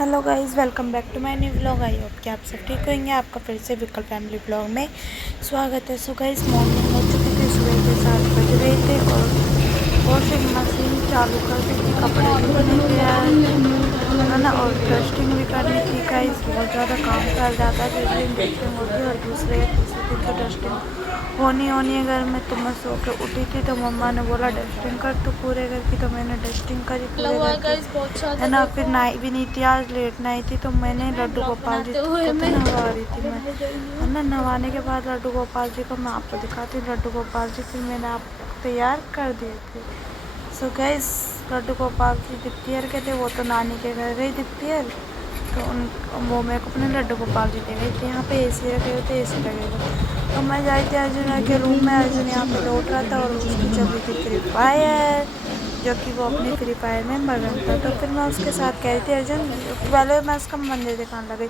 Hello guys, welcome back to my new vlog. I hope कि आप सब ठीक होंगे। आपका फिर से विकल्प फैमिली व्लॉग में स्वागत है। सो गाइस, मॉर्निंग हो चुकी थी, सुबह के 7 बज रहे थे और वॉशिंग मशीन चालू कर दी थी, कपड़े धुलने के है ना, और डस्टिंग भी करनी थी। गाइस बहुत ज़्यादा काम फैल जाता है, जिस दिन डस्टिंग होती है और दूसरे तीसरे दिन तो डस्टिंग होनी है घर में। तो मैं सो के उठी थी तो मम्मा ने बोला डस्टिंग कर तो पूरे घर की, तो मैंने डस्टिंग करी पूरे घर की, है ना। फिर नहाई भी नहीं थी, आज लेट नहाई थी, तो मैंने लड्डू गोपाल जी को तो नहवा रही थी मैं, है ना। नहवाने के बाद लड्डू गोपाल जी को मैं आपको दिखाती हूँ। लड्डू गोपाल जी फिर मैंने आप तैयार कर दिए थे। सो गाइस, लड्डू गोपाल जी दिप्तियर के थे, वो तो नानी के घर गई दिप्तियर, तो उन वो मेरे को अपने लड्डू गोपाल जी दे गई थी। यहाँ पे एसी रखे हुए थे, एसी लगेगा। तो मैं जाई थी अर्जुन के रूम में, अर्जुन यहाँ पे लौट रहा था और उसकी चल रही थी फ्री फायर, जो कि वो अपनी फ्री फायर में मगन था। तो फिर मैं उसके साथ कह रही थी अर्जुन, पहले मैं उसका मंदिर दिखाने लगी,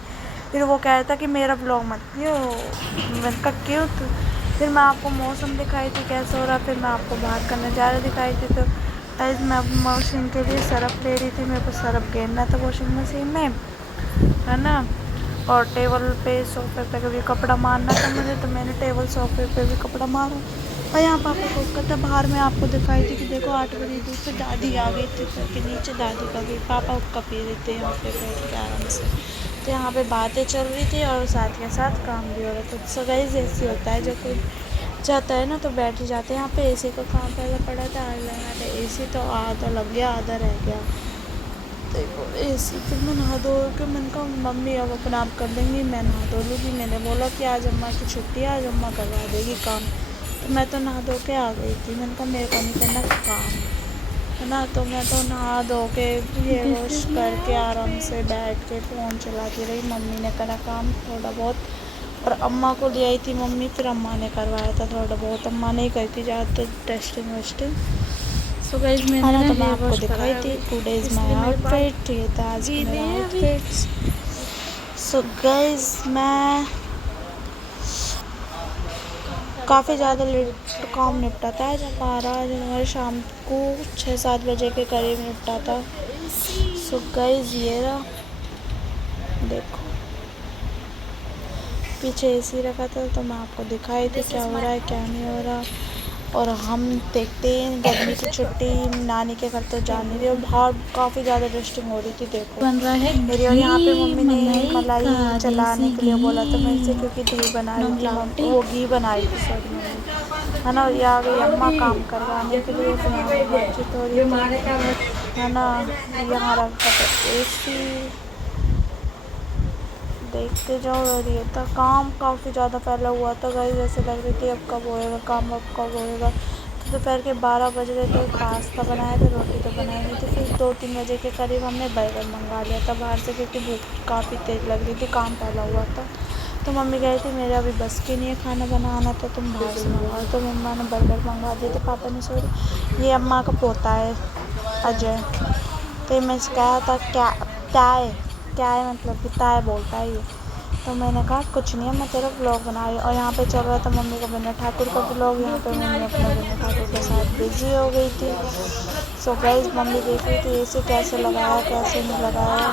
फिर वो कह रहा था कि मेरा ब्लॉग मत लियो। मैंने कहा क्यों? तो फिर मैं आपको मौसम दिखाई थी कैसा हो रहा, फिर मैं आपको बाहर का नज़ारा दिखाई थी। तो गाइस, मैं मशीन के लिए सरफ ले रही थी, मेरे को सरफ घेरना था वॉशिंग मशीन में, है ना। और टेबल पे सोफे पे भी कपड़ा मारना था मुझे, तो मैंने टेबल सोफे पे भी कपड़ा मारा। और यहाँ पापा को था बाहर में आपको दिखाई थी कि देखो 8 बजे धूप पे दादी आ गई थी घर के नीचे, दादी का भी पापा का पी रहे थे यहाँ पे बैठ के आराम से। तो यहाँ पे बातें चल रही थी और साथ के साथ काम भी हो रहा था। सो गाइस, ऐसे होता है, जो कोई जाता है ना तो बैठ ही जाते हैं। यहाँ पे एसी का काम पहले पड़ा था, आज लगा था एसी, तो आधा लग गया आधा रह गया। देखो एसी, फिर मैं नहा धो के मैंने कहा मम्मी अब अपना आप कर देंगी, मैं नहा धो लूँगी। मैंने बोला कि आज अम्मा की छुट्टी है, आज अम्मा करवा देगी काम। तो मैं तो नहा धो के आ गई थी, मैंने कहा मेरे को नहीं करना काम, है ना। तो मैं तो नहा धो के हेयर वॉश करके आराम से बैठ के फ़ोन चलाती रही। मम्मी ने करा काम थोड़ा बहुत और अम्मा को ले आई थी मम्मी, फिर अम्मा ने करवाया था थोड़ा बहुत। अम्मा ने ही करी थी ज़्यादातर टेस्टिंग वेस्टिंग। सो गाइस, मैंने ना तो मैं आपको दिखाई थी टुडे इज़ माय आउटफिट, ये था आज का मेरा आउटफिट्स। सो गाइस, मैं काफ़ी ज़्यादा लेट काम निपटा था आज हमारा, आज हमारे शाम को 6-7 बजे के करीब निपटा था। सो गाइस, ये रहा देखो, पीछे एसी रखा था तो मैं आपको दिखाई थी क्या हो रहा है क्या नहीं हो रहा। और हम देखते हैं गर्मी की छुट्टी, नानी के घर तो जा नहीं रही और बाहर काफ़ी ज़्यादा डस्टिंग हो रही थी। देखो बन रहा है मेरी, और यहाँ पे मम्मी ने का मलाई चलाने देसी के लिए बोला था मेरे से, घी क्योंकि दही बना रही थी मिलावटी। वो घी बना रही थी सॉरी मम्मी, है ना। ये आ गई अम्मा काम करवाने के लिए, तो यहाँ पे बातचीत हो रही थी, है ना। यहाँ रखा था एसी, देखते जाओ। और ये था काम काफ़ी ज़्यादा फैला हुआ था गाइस, जैसे लग रही थी अब कब होएगा काम, अब कब होएगा। तो दोपहर के 12 बज रहे थे, पास्ता बनाया था, रोटी तो बनाई नहीं थी। फिर 2-3 बजे के करीब हमने बर्गर मंगा लिया था बाहर से, क्योंकि भूख काफ़ी तेज़ लग रही थी, काम फैला हुआ था। तो मम्मी कह रही थी मेरा अभी बस की नहीं है खाना बनाना, तो तुम बाहर से मंगाओ। तो मम्मा ने बर्गर मंगवा दिए थे, पापा ने सॉरी। ये अम्मा का पोता है अजय, तो मैं कहा था क्या क्या है मतलब कि ताए बोलता है ये। तो मैंने कहा कुछ नहीं है, मैं तेरा व्लॉग बना रही हूँ। और यहाँ पे चल रहा था मम्मी का विनय ठाकुर का व्लॉग, यहाँ पे मम्मी अपने विनय ठाकुर के साथ बिजी हो गई थी। सो गाइस, मम्मी देख रही थी ऐसे कैसे लगाया कैसे नहीं लगाया,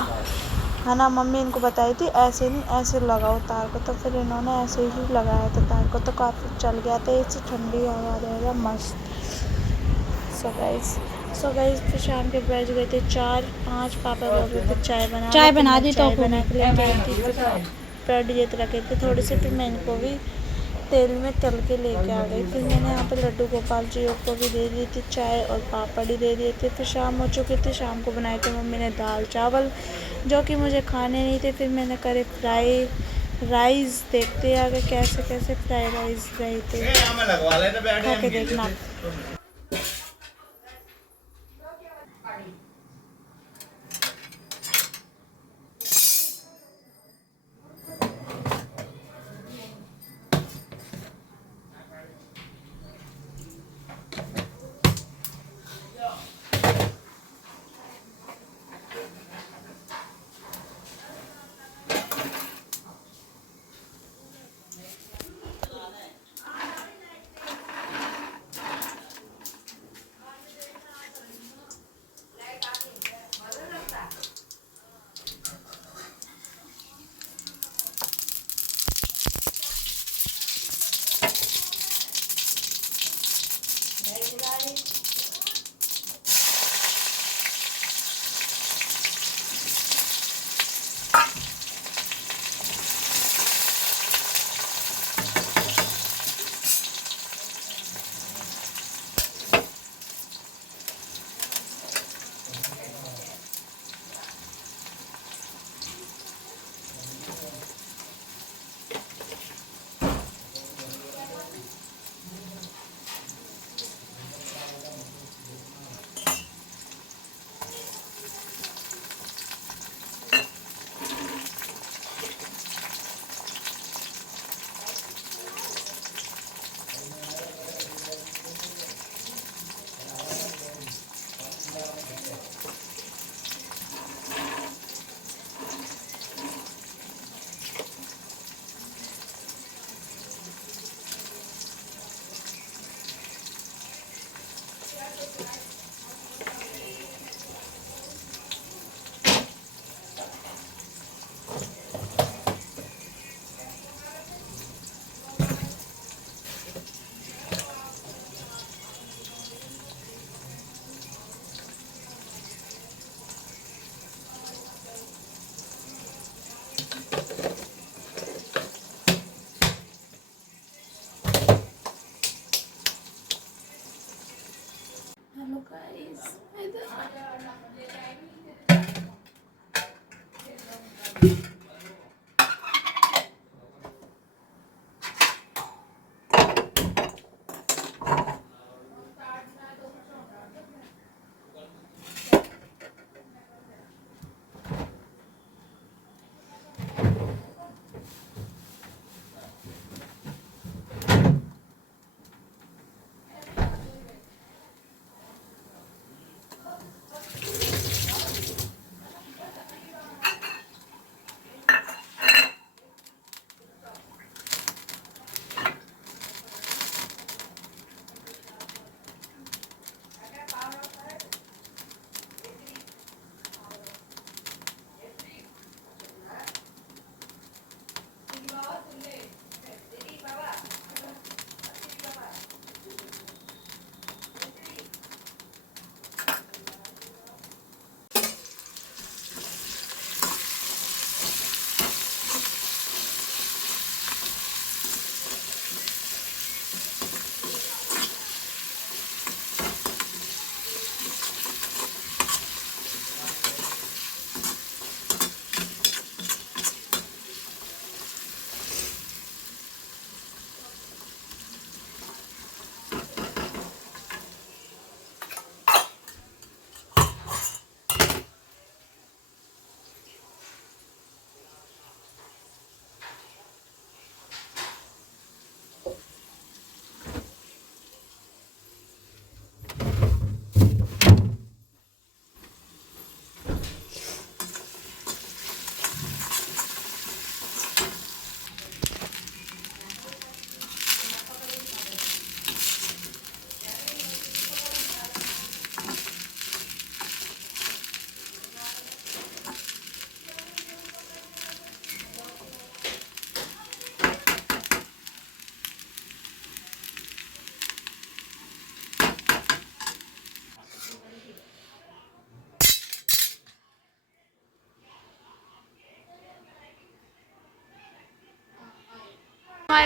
है ना। मम्मी इनको बताई थी ऐसे नहीं ऐसे लगाओ तार को, तो फिर इन्होंने ऐसे ही लगाया था तार को, तो काफ़ी चल गया था। ऐसे ठंडी हवा देगा मस्त। सो गाइस फिर शाम के बज गए थे 4-5, पापा बोल रहे थे चाय बना लो, चाय फिर बना मैं दी तो चाय बना के लेके आई थी। फिर ब्रेड ये रखे थे थोड़े से, फिर मैं इनको भी तेल में तल के लेके आ गई। फिर मैंने यहाँ पे लड्डू गोपाल जी को भी दे दी थी चाय और पापड़ ही दे दिए थे। फिर शाम हो चुकी थी, शाम को बनाए थे मम्मी ने दाल चावल, जो कि मुझे खाने नहीं थे। फिर मैंने करे फ्राई राइस, देखते आगे कैसे कैसे फ्राई राइस रहे थे, खा के देखना।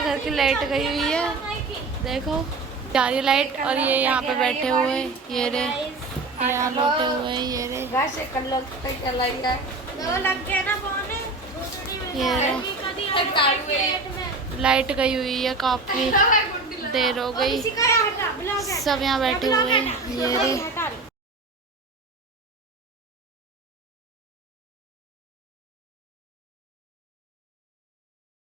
हमारे घर की लाइट गई हुई है, देखो जा रही है लाइट। और ये यहाँ पे बैठे हुए, ये रे यहाँ लोटे हुए, ये रे ये रे लाइट गई हुई है, काफी देर हो गई। सब यहाँ बैठे हुए हैं, ये रे